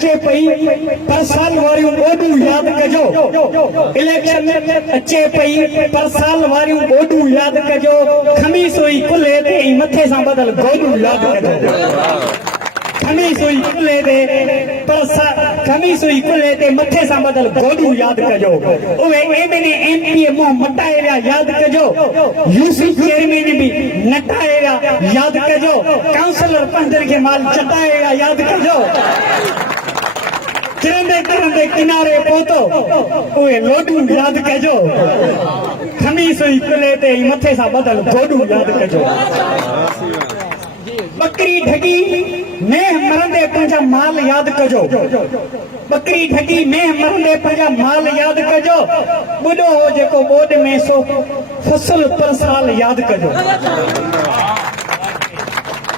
अचे पई पर साल वारियूं ॿोॾूं यादि कजो। इलेक्शन अचे पई पर साल वारियूं ॿोॾूं यादि कजो। खमीस हुई कुल्हे ते ऐं मथे सां बदल गोॾूं यादि कजो। खमीस हुई कुल्हे ते पर खमीस हुई कुल्हे ते मथे सां बदल गोॾूं यादि कजो। उहे एमएलए एमपी मुंहुं मटाए विया यादि कजो। यूसी चेयरमैन बि नटाए विया यादि कजो। काउंसलर पंहिंजनि खे माल चटाए विया यादि कजो। किरंदे किरंदे किनारे पहुतो उहे लोॾूं यादि कजो। खमीस हुई कुल्हे ते मथे सां बदल गोॾूं यादि कजो। बकरी ठगी मेह मरंदे पंहिंजा माल यादि कजो। बकरी ठगी मेह मरंदे पंहिंजा माल यादि कजो। ॿुॾो हो जेको ॿोॾ में सो फसल पर साल यादि कजो।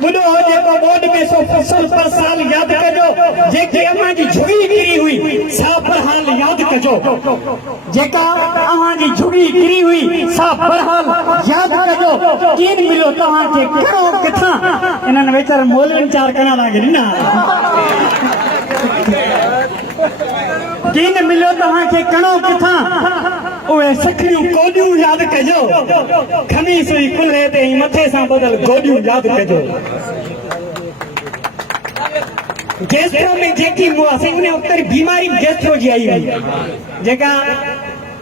ॿुॾो हो जेको ॿोॾ में सो फसल पर साल यादि कजो। जेकी अव्हां जी झुगी किरी हुई सा बरहाल यादि कजो। जेका अव्हां जी झुगी किरी हुई सा बरहाल यादि कजो। कीन मिलियो तव्हांखे कहिड़ो किथां इन्हनि वीचारनि मौलवियुनि चार कना तव्हांखे ॾिना। कीन मिलियो तव्हांखे कणो किथां उहे सखियूं कोॾियूं यादि कजो। खमीस हुई कुल्हे ते मथे सां बदल गोॾियूं यादि कजो। गैस्ट्रो में जेकी उन वक़्तु बीमारी गैस्ट्रो जी आई हुई जेका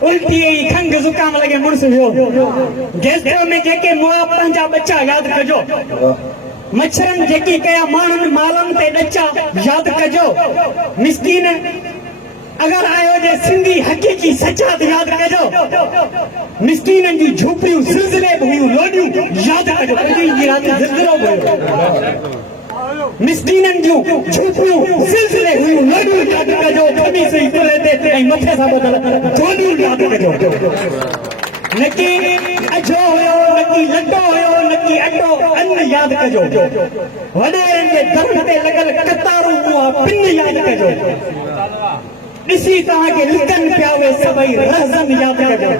उल्टी ऐं खंघ ज़ुकाम लॻे मुड़ुस वियो। गैस्ट्रो में जेके मुआ पंहिंजा बच्चा यादि कजो। मच्छरनि जेकी कया माण्हुनि मालनि ते ॾचा यादि कजो। मिसकीन अगर आयो जे सिंधी हक़ीक़ी सचात यादि कजो। मिसकीननि जी झूपड़ियूं ज़िलज़िले बि हुयूं लोॾियूं यादि कजो। पंजी राति ज़िलज़िलो बि हुयो। मिसकीननि जूं झूपड़ियूं ज़िलज़िले हुयूं लोॾियूं यादि कजो। खमीस हुई कुल्हे ते ऐं मथे सां बदल गोॾियूं यादि कजो। न की अजो हुयो न की लटो हुयो न की अटो अन्न यादि कजो। वॾेरनि जे दर ते लॻल कतारूं उहा पिन यादि कजो। ॾिसी तव्हांखे लिकनि पिया उहे सभई रहज़न यादि कजो।